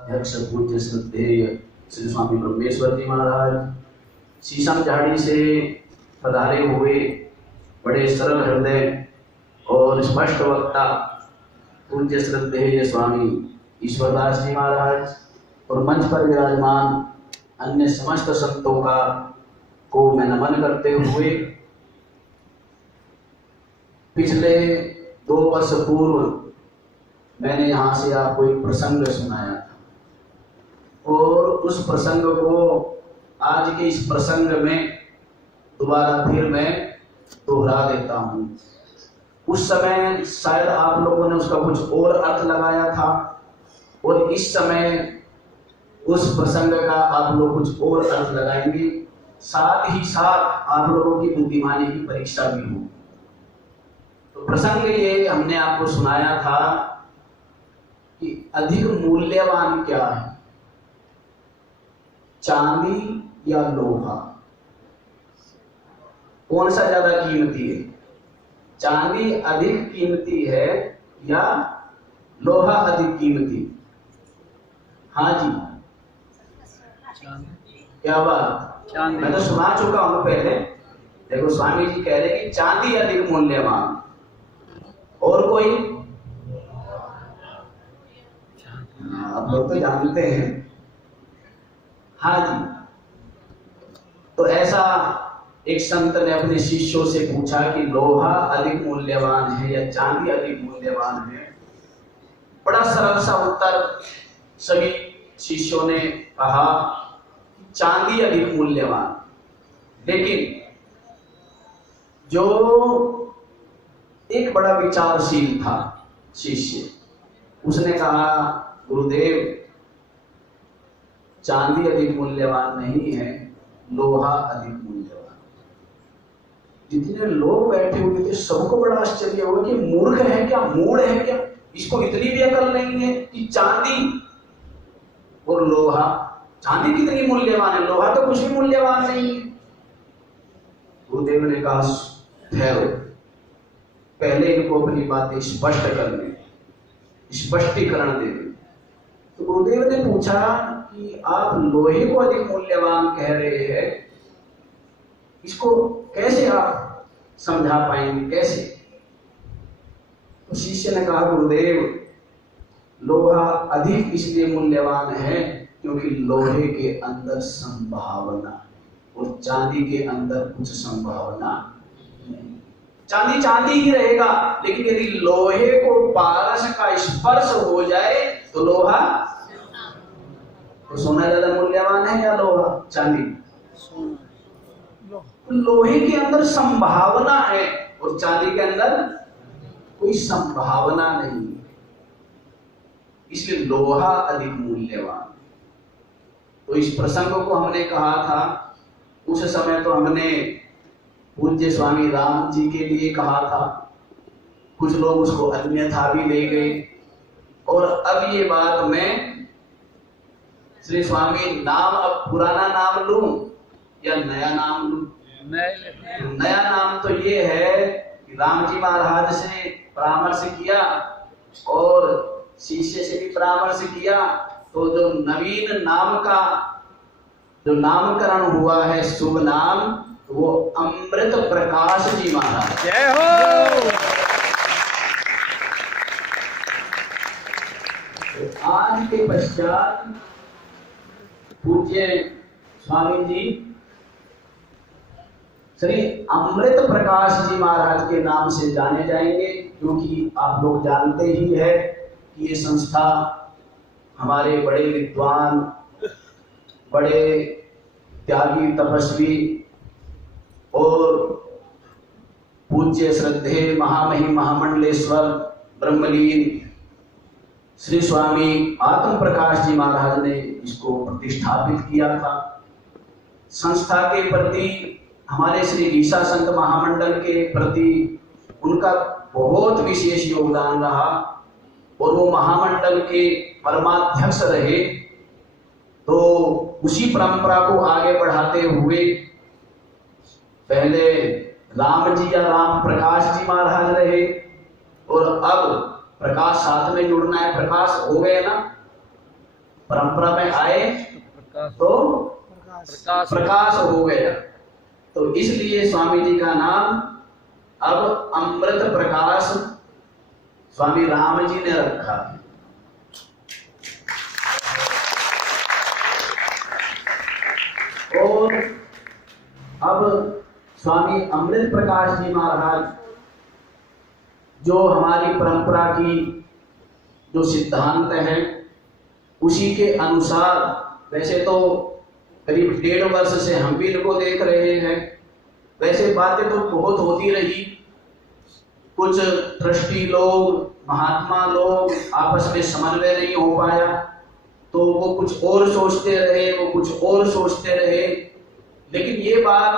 अध्यक्ष पूज्य श्रद्धेय श्री स्वामी ब्रह्मेश्वर जी महाराज शीशम झाड़ी से पधारे हुए बड़े सरल हृदय और स्पष्ट वक्ता पूज्य श्रद्धेय स्वामी ईश्वरदास जी महाराज और मंच पर विराजमान अन्य समस्त संतों को मैं नमन करते हुए पिछले 2 वर्ष पूर्व मैंने यहाँ से आपको एक प्रसंग सुनाया था और उस प्रसंग को आज के इस प्रसंग में दोबारा फिर मैं दोहरा देता हूँ। उस समय शायद आप लोगों ने उसका कुछ और अर्थ लगाया था और इस समय उस प्रसंग का आप लोग कुछ और अर्थ लगाएंगे, साथ ही साथ आप लोगों की बुद्धिमानी की परीक्षा भी हो। तो प्रसंग ये हमने आपको सुनाया था कि अधिक मूल्यवान क्या है, चांदी या लोहा? कौन सा ज्यादा कीमती है? चांदी अधिक कीमती है या लोहा अधिक कीमती? हाँ जी, क्या बात? मैं तो सुना चुका हूं पहले। देखो स्वामी जी कह रहे कि चांदी अधिक मूल्यवान। और कोई? आप लोग तो जानते हैं। हाँ जी। तो ऐसा एक संत ने अपने शिष्यों से पूछा कि लोहा अधिक मूल्यवान है या चांदी अधिक मूल्यवान है? बड़ा सरल सा उत्तर सभी शिष्यों ने कहा, चांदी अधिक मूल्यवान। लेकिन जो एक बड़ा विचारशील था शिष्य, उसने कहा, गुरुदेव चांदी अधिक मूल्यवान नहीं है, लोहा अधिक मूल्यवान। जितने लोग बैठे हुए थे सबको बड़ा आश्चर्य हुआ कि मूर्ख है क्या, मूढ़ है क्या, इसको इतनी भी अकल नहीं है कि चांदी और लोहा, चांदी कितनी मूल्यवान है, लोहा तो कुछ भी मूल्यवान नहीं है। गुरुदेव ने कहा, ठहरो, पहले इनको अपनी बातें स्पष्ट करने, स्पष्टीकरण दे। तो गुरुदेव ने पूछा कि आप लोहे को अधिक मूल्यवान कह रहे हैं, इसको कैसे आप समझा पाएंगे, कैसे? तो शिष्य ने कहा, गुरुदेव लोहा अधिक इसलिए मूल्यवान है क्योंकि लोहे के अंदर संभावना और चांदी के अंदर कुछ संभावना नहीं। चांदी चांदी ही रहेगा, लेकिन यदि लोहे को पारस का स्पर्श हो जाए तो लोहा, तो सोना ज्यादा मूल्यवान है या लोहा, चांदी? लोहे के अंदर संभावना है और चांदी के अंदर कोई संभावना नहीं, इसलिए लोहा अधिक मूल्यवान। तो इस प्रसंग को हमने कहा था, उस समय तो हमने पूज्य स्वामी राम जी के लिए कहा था, कुछ लोग उसको अन्यथा भी ले गए। और अब ये बात मैं श्री स्वामी नाम, अब पुराना नाम लूं या नया नाम लूं? नया नाम तो ये है कि राम जी महाराज से परामर्श किया और शिष्य से भी परामर्श किया, तो जो नवीन नाम का जो नामकरण हुआ है, शुभ नाम, वो अमृत प्रकाश जी महाराज। जय हो। तो आज के पश्चात पूज्य स्वामी जी श्री अमृत प्रकाश जी महाराज के नाम से जाने जाएंगे, क्योंकि आप लोग जानते ही है कि ये संस्था हमारे बड़े विद्वान, बड़े त्यागी, तपस्वी और पूज्य श्रद्धेय महामहिम महामंडलेश्वर ब्रह्मलीन श्री स्वामी आत्म प्रकाश जी महाराज ने इसको प्रतिष्ठापित किया था। संस्था के प्रति, हमारे श्री ईसा संत महामंडल के प्रति उनका बहुत विशेष योगदान रहा और वो महामंडल के परमाध्यक्ष रहे। तो उसी परंपरा को आगे बढ़ाते हुए पहले राम जी या राम प्रकाश जी महाराज रहे और अब प्रकाश साथ में जुड़ना है, प्रकाश हो गए ना, परंपरा में आए तो प्रकाश हो गया। तो इसलिए स्वामी जी का नाम अब अमृत प्रकाश स्वामी राम जी ने रखा है। और अब स्वामी अमृत प्रकाश जी महाराज जो हमारी परंपरा की जो सिद्धांत है उसी के अनुसार, वैसे तो करीब 1.5 वर्ष से हम भी इनको देख रहे हैं, वैसे बातें तो बहुत होती रही, कुछ ट्रस्टी लोग महात्मा लोग आपस में समन्वय नहीं हो पाया, तो वो कुछ और सोचते रहे, वो कुछ और सोचते रहे। लेकिन ये बात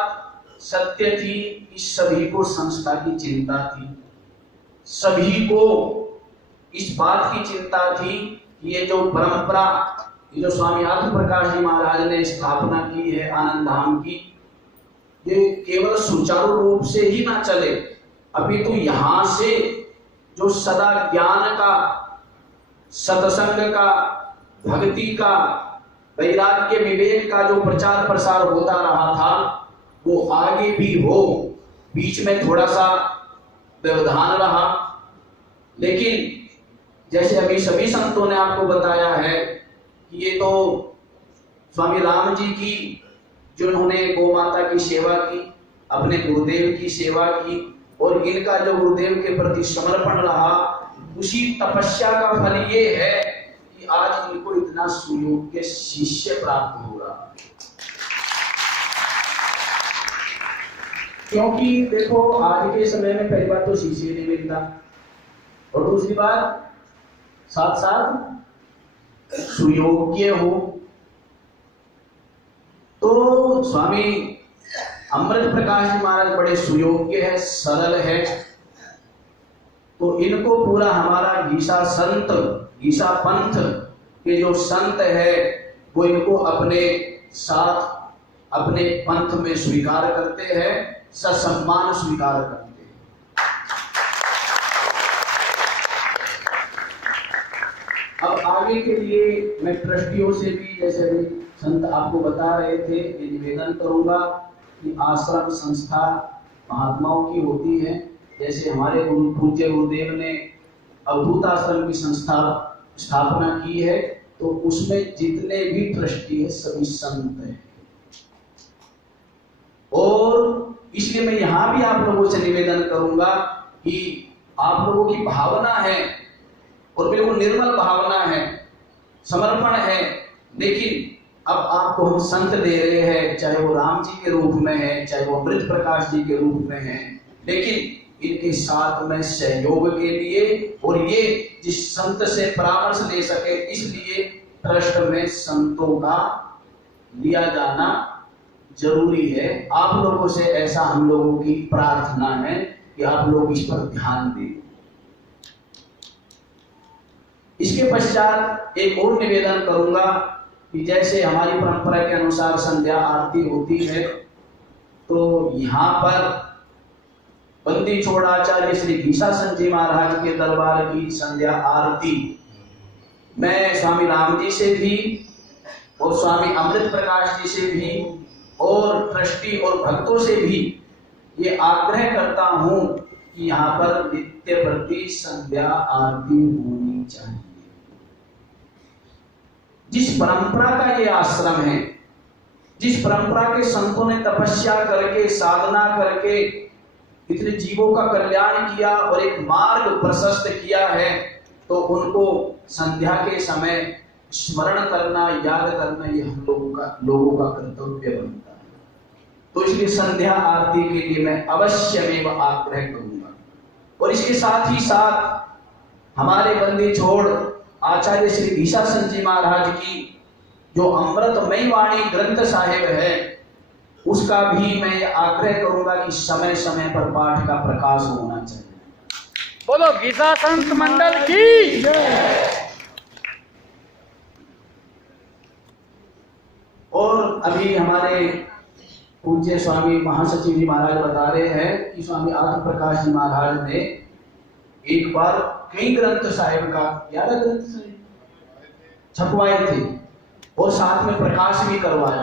सत्य थी कि सभी को संस्था की चिंता थी, सभी को इस बात की चिंता थी कि ये जो परंपरा, ये जो स्वामी आत्म प्रकाश जी महाराज ने स्थापना की है आनंद धाम की, ये केवल सुचारू रूप से ही ना चले, अभी तो यहाँ से जो सदा ज्ञान का, सत्संग का, भक्ति का, वैराग्य विवेक का जो प्रचार प्रसार होता रहा था वो आगे भी हो। बीच में थोड़ा सा व्यवधान रहा, लेकिन जैसे अभी सभी संतों ने आपको बताया है कि ये तो स्वामी राम जी की, जिन्होंने गौ माता की सेवा की, अपने गुरुदेव की सेवा की, और इनका जो गुरुदेव के प्रति समर्पण रहा, उसी तपस्या का फल ये है कि आज इनको इतना सुयोग्य शिष्य प्राप्त हो रहा। क्योंकि देखो आज के समय में पहली बात तो शिष्य नहीं मिलता, और दूसरी बात साथ साथ सुयोग्य हो। तो स्वामी अमृत प्रकाश जी महाराज बड़े सुयोग्य है, सरल है, तो इनको पूरा हमारा गीसा संत, गीसा पंथ के जो संत है वो इनको अपने साथ, अपने पंथ में स्वीकार करते हैं, ससम्मान स्वीकार करते हैं। अब आगे के लिए मैं ट्रस्टियों से भी, जैसे अभी संत आपको बता रहे थे, ये निवेदन करूंगा कि आश्रम संस्था महात्माओं की होती है। जैसे हमारे पूज्य गुरुदेव ने अवधूत आश्रम की संस्था स्थापना की है, तो उसमें जितने भी ट्रस्टी है सभी संत हैं। और इसलिए मैं यहाँ भी आप लोगों से निवेदन करूंगा कि आप लोगों की भावना है और बिल्कुल निर्मल भावना है, समर्पण है, लेकिन अब आपको हम संत दे रहे हैं, चाहे वो राम जी के रूप में है, चाहे वो अमृत प्रकाश जी के रूप में है, लेकिन इनके साथ में सहयोग के लिए और ये जिस संत से परामर्श ले सके, इसलिए ट्रस्ट में संतों का लिया जाना जरूरी है। आप लोगों से ऐसा हम लोगों की प्रार्थना है कि आप लोग इस पर ध्यान दें। इसके पश्चात एक और निवेदन करूंगा कि जैसे हमारी परंपरा के अनुसार संध्या आरती होती है, तो यहाँ पर बंदी छोड़ आचार्य श्री गीसासन जी महाराज के दरबार की संध्या आरती मैं स्वामी राम जी से भी और स्वामी अमृत प्रकाश जी से भी और ट्रस्टी और भक्तों से भी ये आग्रह करता हूं कि यहाँ पर नित्य प्रति संध्या आरती होनी चाहिए। जिस परंपरा का ये आश्रम है, जिस परंपरा के संतों ने तपस्या करके, साधना करके इतने जीवों का कल्याण किया और एक मार्ग प्रशस्त किया है, तो उनको संध्या के समय स्मरण करना, याद करना, ये हम लोगों का कर्तव्य बनता है। तो इसलिए संध्या आरती के लिए मैं अवश्यमेव आग्रह करूंगा। और इसके साथ ही साथ हमारे बंदी छोड़ आचार्य श्री गीसासन जी महाराज की जो अमृतमयी वाणी ग्रंथ साहिब है, उसका भी मैं आग्रह करूंगा कि समय समय पर पाठ का प्रकाश होना चाहिए। बोलो गीसा संत मंडल की। और अभी हमारे पूज्य स्वामी महासचिव जी महाराज बता रहे हैं कि स्वामी आत्म प्रकाश जी महाराज ने एक बार कई ग्रंथ साहिब का 11 ग्रंथ छपवाए थे। और साथ में प्रकाश भी करवाया।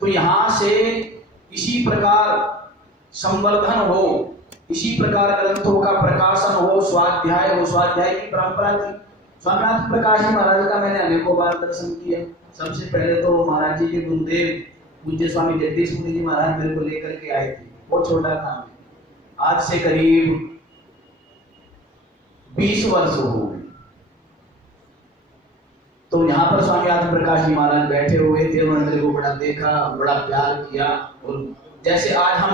तो यहाँ से इसी प्रकार संवर्धन हो, इसी प्रकार ग्रंथों का प्रकाशन हो, स्वाध्याय हो। स्वाध्याय की परंपरा थी। स्वामीनाथ प्रकाश जी महाराज का मैंने अनेकों बार दर्शन किया। सबसे पहले तो महाराज जी के गुरुदेव पूज्य स्वामी जगदीश मुनि जी महाराज मेरे को लेकर के आए थे। बहुत छोटा काम है, आज से करीब 20 वर्ष हो गए। तो यहाँ पर स्वामी आत्म प्रकाश जी महाराज बैठे हुए थे। उन्होंने मेरे को बड़ा देखा, बड़ा प्यार किया। और जैसे आज हम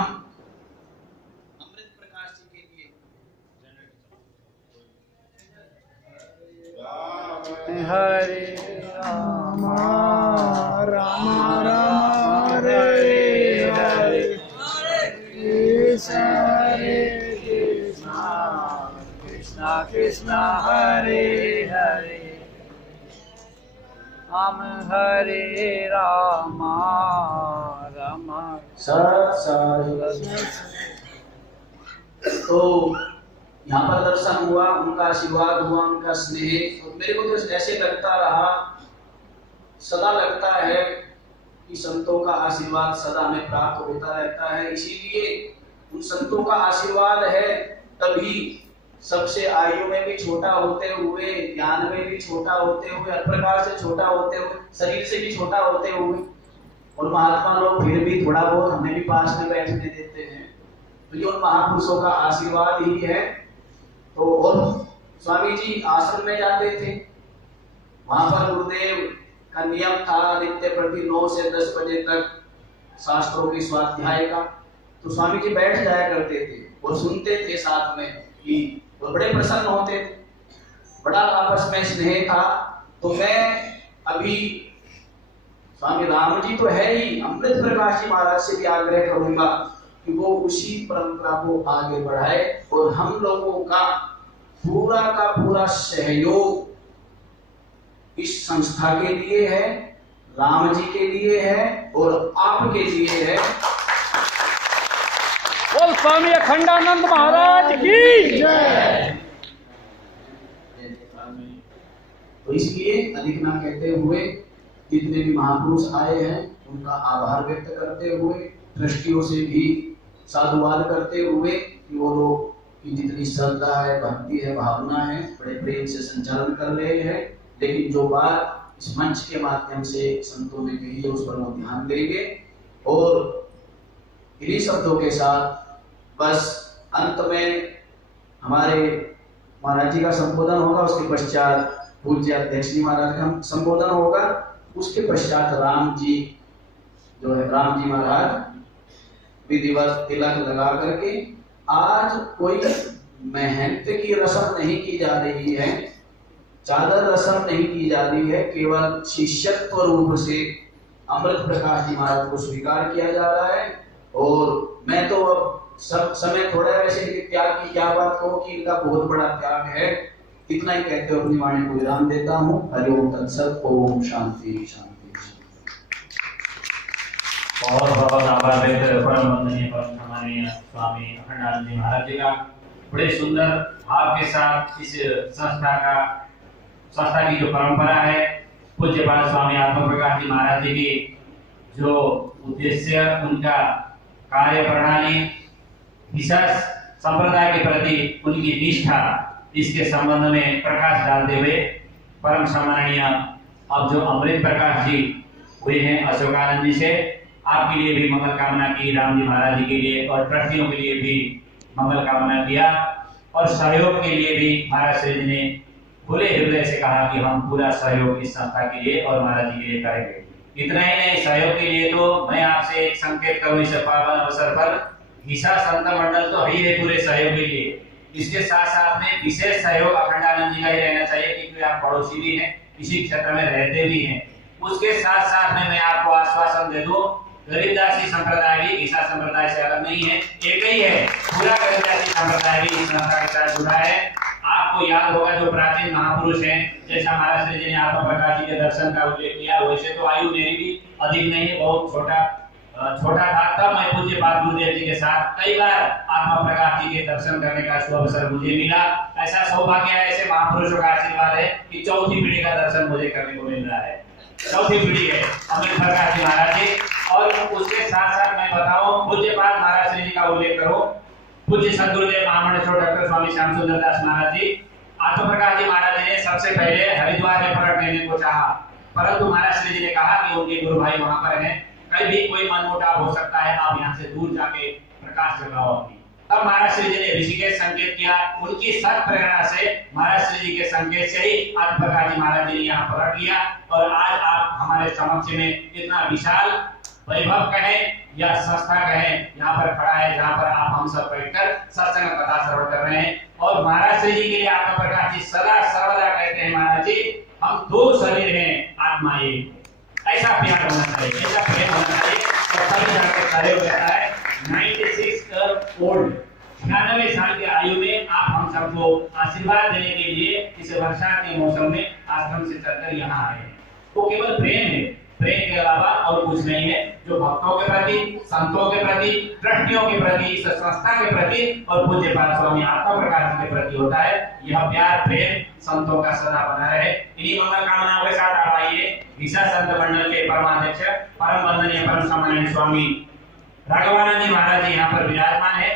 अमृत प्रकाश जी के लिए हरे राम राम राम हरे हरे, हरे कृष्णा कृष्णा कृष्णा हरे हरे, राम हरे राम राम तो यहाँ पर दर्शन हुआ, उनका आशीर्वाद हुआ, उनका स्नेह। तो मेरे को तो ऐसे लगता रहा, सदा लगता है कि संतों का आशीर्वाद सदा हमें प्राप्त होता रहता है। इसीलिए उन संतों का आशीर्वाद है, तभी सबसे आयु में भी छोटा होते हुए, ज्ञान में भी छोटा होते हुए, हर प्रकार से छोटा होते हुए, शरीर से भी छोटा होते हुए, और महात्मा लोग फिर भी थोड़ा बहुत हमें भी पास में बैठने देते हैं। तो ये उन महापुरुषों का आशीर्वाद ही है। तो और स्वामी जी आश्रम में जाते थे, वहां पर गुरुदेव का नियम था नित्य प्रति 9 से 10 बजे तक शास्त्रों की स्वाध्याय का। तो स्वामी जी बैठ जाया करते थे और सुनते थे साथ में कि वो बड़े प्रसन्न होते थे, बड़ा आपस में स्नेह था। तो मैं अभी स्वामी राम जी तो है ही, अमृत प्रकाश जी महाराज से भी आग्रह करूंगा कि वो उसी परंपरा को आगे बढ़ाए और हम लोगों का पूरा सहयोग इस संस्था के लिए है, राम जी के लिए है और आपके लिए है। बोल स्वामी अखंडानंद महाराज की जय। तो इसलिए अधिक ना कहते हुए जितने भी महापुरुष आए हैं उनका आभार व्यक्त करते हुए, ट्रस्टियों से भी साधुवाद करते हुए कि वो लोग की जितनी श्रद्धा है, भक्ति है, भावना है, बड़े प्रेम से संचालन कर रहे हैं। लेकिन जो बात इस मंच के माध्यम से संतों ने कही है उस पर वो ध्यान देंगे। और इन्हीं शब्दों के साथ बस अंत में हमारे महाराज जी का संबोधन होगा, उसके पश्चात पूज्य अध्यक्ष जी महाराज का संबोधन होगा, उसके पश्चात राम जी जो है, राम जी महाराज विधिवत तिलक लगा करके, आज कोई महंत की रस्म नहीं की जा रही है, चादर रस्म नहीं की जा रही है, केवल शिष्यत्व रूप से अमृत प्रकाश जी महाराज को स्वीकार किया जा रहा है। और मैं तो अब सब समय थोड़ा वैसे त्याग की क्या बात कहूं कि इनका बहुत बड़ा त्याग है। इतना ही कहते हुए अपनी वाणी को विराम देता हूं। हरिओम तत्सत। ओम शांति शांति। और बहुत आभार व्यक्त परम वंदनीय परम सम्माननीय स्वामी अखंडानंद जी महाराज जी का बड़े सुंदर भाव के साथ इस संस्था की जो परंपरा है, पूज्य पाद स्वामी आत्म प्रकाश जी महाराज जी की जो उद्देश्य, उनका कार्य प्रणाली, विशेष संप्रदाय के प्रति उनकी निष्ठा, इसके संबंध में प्रकाश डालते हुए परम सम्माननीय अब जो अमृत प्रकाश जी हुए हैं अशोकानंद जी से, आपके लिए भी मंगल कामना की, राम जी महाराज जी के लिए और ट्रस्टियों के लिए भी मंगल कामना किया। और सहयोग के लिए भी महाराज श्री जी ने खुले हृदय से कहा कि हम पूरा सहयोग इस संस्था के लिए और महाराज जी के लिए करेंगे। इतना ही नहीं, सहयोग के लिए तो मैं आपसे एक संकेत करूं इस पावन अवसर पर, हिसा संत मंडल तो ही है पूरे सहयोग के लिए, इसके साथ साथ में विशेष सहयोग अखंडानंद जी का ही रहना चाहिए क्योंकि आप पड़ोसी भी हैं, इसी क्षेत्र में रहते भी हैं। उसके साथ साथ में मैं आपको आश्वासन दे दूं, गरीबदासी संप्रदाय भी ईसा संप्रदाय से अलग नहीं है, एक ही है। पूरा गरीबदासी संप्रदाय भी इस संस्था के साथ जुड़ा है। आपको याद होगा जो प्राचीन महापुरुष हैं, जैसा महाराज श्री जी ने आत्म प्रकाश जी के दर्शन का उल्लेख किया, वैसे तो आयु मेरी भी अधिक नहीं है, बहुत छोटा था, तब मैं पूज्य पाद गुरुदेव जी के साथ कई बार आत्मा प्रकाश जी के दर्शन करने का अवसर मुझे मिला। ऐसा सौभाग्य है, ऐसे महापुरुषों का आशीर्वाद है कि चौथी पीढ़ी का दर्शन मुझे करने को मिल रहा है। चौथी पीढ़ी है अमित प्रकाश जी महाराज जी। और उसके साथ साथ मैं बताऊं, पूज्यपाद महाराज श्री जी का उल्लेख करूं, पूज्य सद्गुरुदेव महामंडलेश्वर डॉक्टर स्वामी श्याम सुंदर दास महाराज जी, आत्म प्रकाश जी महाराज जी ने सबसे पहले हरिद्वार में प्रकट लेने को चाहा, परंतु महाराज श्री जी ने कहा कि उनके गुरु भाई वहां पर हैं, कहीं भी कोई मनमुटाव हो सकता है, आप यहाँ से दूर जाके प्रकाश जगाओ अपनी। तब महाराज श्री जी ने ऋषिकेश संकेत किया, उनकी सत प्रेरणा से महाराज श्री जी के संकेत से ही आत्म प्रकाश जी महाराज जी ने यहाँ प्रकट लिया। और आज आप हमारे समक्ष में इतना विशाल वैभव कहें या संस्था कहें यहाँ पर खड़ा है, जहाँ पर आप हम सब बैठकर सत्संग कथा श्रवण कर रहे हैं। और महाराज श्री जी के लिए आत्म प्रकाश जी सदा सर्वदा कहते हैं, महाराज जी हम दो शरीर हैं, आत्मा एक। ऐसा प्यार होना चाहिए, ऐसा प्रेम होना चाहिए। और तभी जाकर कार्य हो जाता है। 96 ओल्ड 96 साल की आयु में आप हम सबको आशीर्वाद देने के लिए इस वर्षा के मौसम में आश्रम से चलकर यहाँ आए। वो केवल प्रेम है, प्रेम के अलावा और कुछ नहीं है, जो भक्तों के प्रति, संतों के प्रति, ट्रस्टियों के प्रति, इस संस्था के प्रति और पूज्यपाद स्वामी आत्म प्रकाश के प्रति होता है। यह प्यार प्रेम संतों का सदा बना रहे। इन्हीं मंगल कामनाओं के साथ आप आइए दिशा संत मंडल के परमाध्यक्ष परम वंदनीय परम सम्माननीय स्वामी राघवानंद जी महाराज जी यहाँ पर विराजमान है।